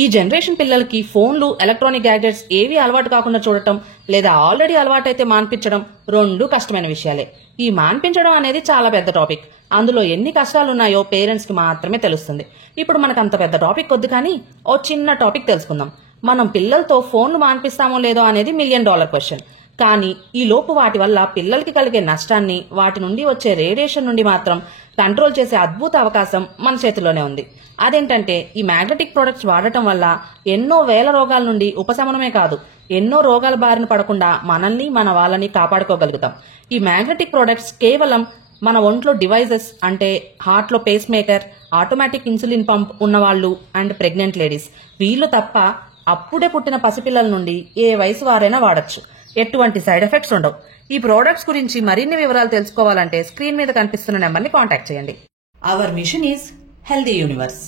ఈ జనరేషన్ పిల్లలకి ఫోన్లు, ఎలక్ట్రానిక్ గ్యాడ్జెట్స్ ఏవి అలవాటు కాకుండా చూడటం లేదా ఆల్రెడీ అలవాటైతే మాన్పించడం రెండూ కష్టమైన విషయాలే. ఈ మాన్పించడం అనేది చాలా పెద్ద టాపిక్. అందులో ఎన్ని కష్టాలున్నాయో పేరెంట్స్ కి మాత్రమే తెలుస్తుంది. ఇప్పుడు మనకు అంత పెద్ద టాపిక్ వద్దు, కానీ ఓ చిన్న టాపిక్ తెలుసుకుందాం. మనం పిల్లలతో ఫోన్లు మాన్పిస్తామో లేదో అనేది $1 మిలియన్ క్వశ్చన్. కానీ ఈ లోపు వాటి వల్ల పిల్లలకి కలిగే నష్టాన్ని, వాటి నుండి వచ్చే రేడియేషన్ నుండి మాత్రం కంట్రోల్ చేసే అద్భుత అవకాశం మన చేతిలోనే ఉంది. అదేంటంటే, ఈ మ్యాగ్నెటిక్ ప్రొడక్ట్స్ వాడటం వల్ల ఎన్నో వేల రోగాల నుండి ఉపశమనమే కాదు, ఎన్నో రోగాల బారిన పడకుండా మనల్ని, మన వాళ్ళని కాపాడుకోగలుగుతాం. ఈ మ్యాగ్నెటిక్ ప్రొడక్ట్స్ కేవలం మన ఒంట్లో డివైజెస్ అంటే హార్ట్ లో pacemaker, automatic insulin pump ఉన్నవాళ్లు అండ్ ప్రెగ్నెంట్ లేడీస్, వీళ్లు తప్ప అప్పుడే పుట్టిన పసిపిల్లల నుండి ఏ వయసు వారైనా వాడచ్చు. ఎటువంటి సైడ్ ఎఫెక్ట్స్ ఉండవు. ఈ ప్రోడక్ట్స్ గురించి మరిన్ని వివరాలు తెలుసుకోవాలంటే స్క్రీన్ మీద కనిపిస్తున్న నెంబర్ని కాంటాక్ట్ చేయండి. Hour machine is healthy universe.